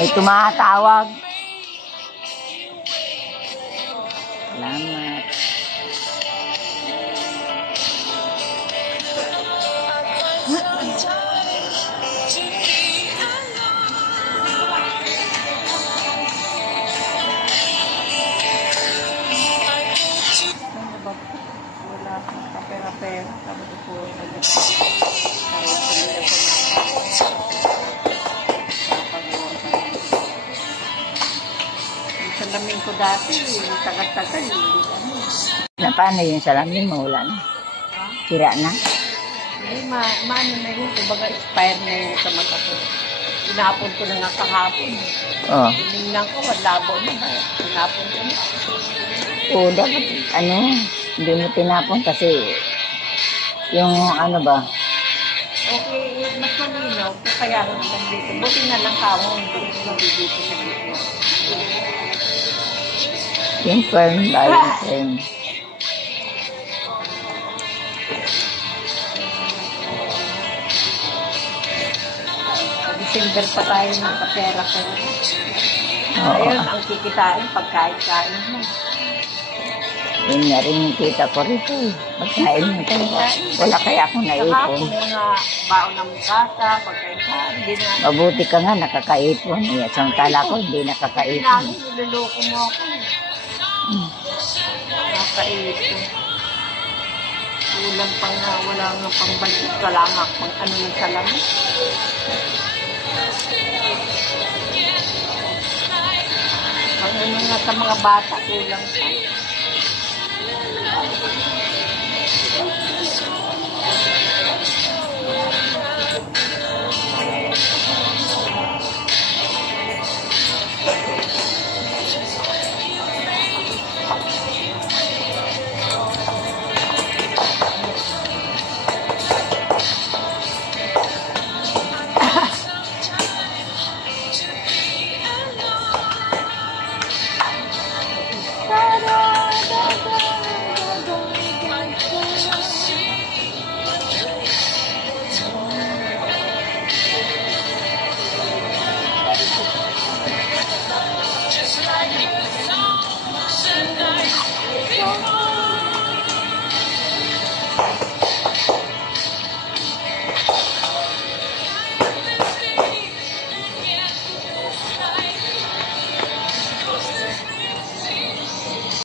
May tumatawag. Salamat. Wala akong kapera-pera. Sabi ko po, yung salamin ko dati, tagal-tagal, hindi ano. Na paano yung salamin mo? Wala na. Sira na. Hindi, maano na yun. Kumbaga, expire na yun sa mata ko. Inapon ko na nga kahapon. Oh. Tinignan ko, labo na. Inapon ko na. Oo, dapat, hindi mo tinapon kasi yung ano ba? Okay, mas malinaw. Kaya naman dito. Buti na lang kamo, hindi ko dito sa dito. Yung firm ba? Yung firm. December pa tayo ng kapera ko. Ayun, ang kikitain, pagkain-kain mo. Yun nga rin yung kita ko rito. Pagkain mo tayo. Wala kaya akong naipon. Kahapon mga baon ng mukasa, pagkain-kain. Mabuti ka nga, nakakaipon. Samantala ko, hindi nakakaipon. Namin, niloloko mo ako. Nakaipon. Kulang pang wala nga pang budget. Wala nga pang ano ng salamin. Ang ano nga sa mga bata, kulang pa.